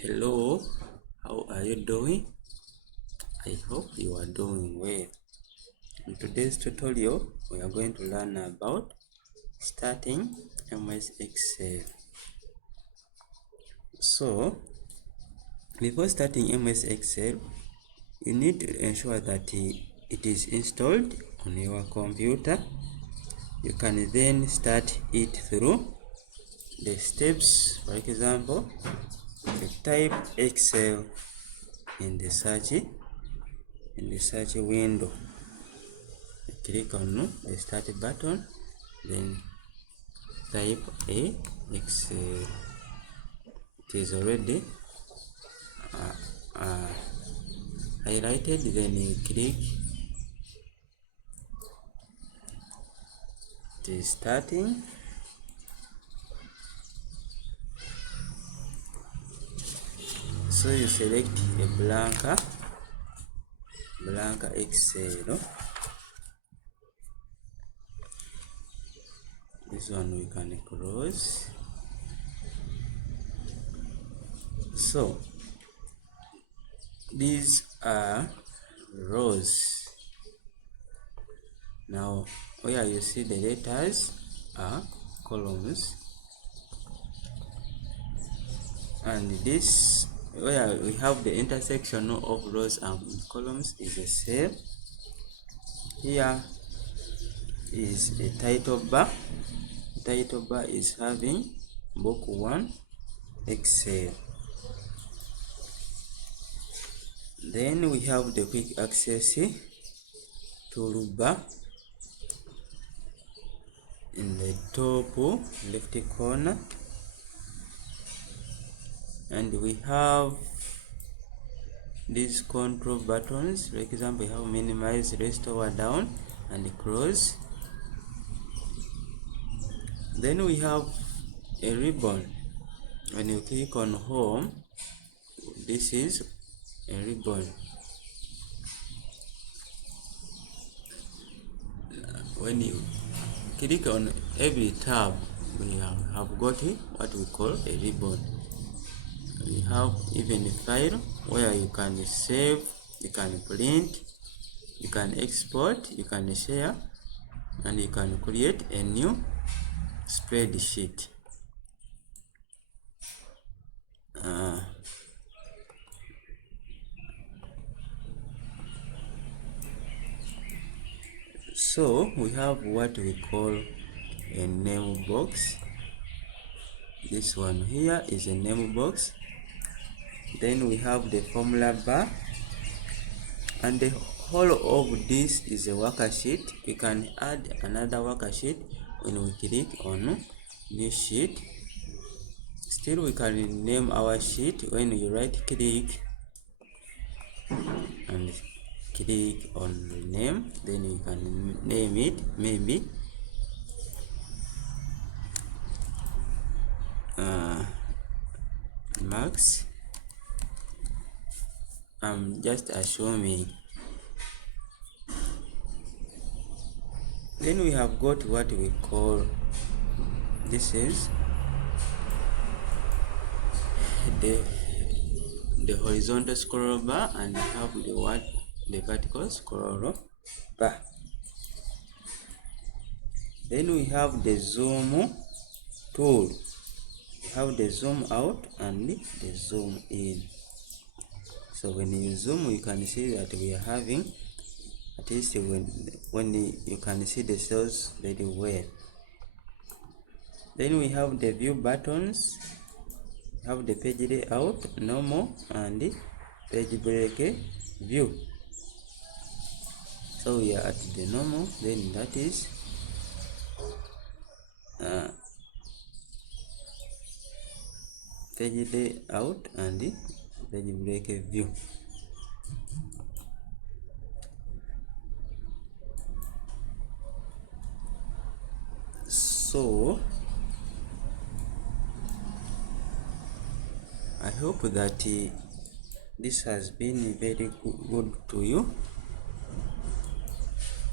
Hello, how are you doing? I hope you are doing well. In today's tutorial, we are going to learn about starting MS Excel. So, before starting MS Excel, you need to ensure that it is installed on your computer. You can then start it through the steps. For example, you type Excel in the search window. Click on the start button, then type Excel. It is already highlighted. Then you click it is starting. So you select a blank Excel. This one we can close. So these are rows. Now where you see the letters are columns, and this where we have the intersection of rows and columns is a cell. Here is a title bar. Title bar is having book 1 Excel. Then we have the quick access toolbar in the top left corner, and we have these control buttons. For example, we have minimize, restore, down, and close. Then we have a ribbon. When you click on home, this is a ribbon. When you click on every tab, we have got what we call a ribbon. We have even a file where you can save, you can print, you can export, you can share, and you can create a new spreadsheet. So we have what we call a name box. This one here is a name box. Then we have the formula bar, and the whole of this is a worksheet. We can add another worksheet when we click on new sheet. Still, we can name our sheet when you right click and click on rename. Then you can name it maybe Max. I'm just assuming. Then we have got what we call, this is the horizontal scroll bar, and we have the vertical scroll bar. Then we have the zoom tool. We have the zoom out and the zoom in. So when you zoom, you can see that we are having, at least when you can see the cells very well. Then we have the view buttons. We have the page layout, normal, and page break view. So we are at the normal, then that is page layout and page break view. So I hope that this has been very good to you.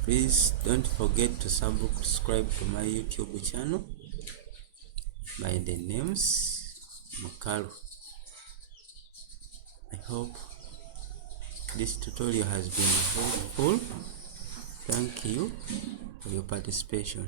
Please don't forget to subscribe to my YouTube channel by the names Mukalu. hope this tutorial has been helpful. Thank you for your participation.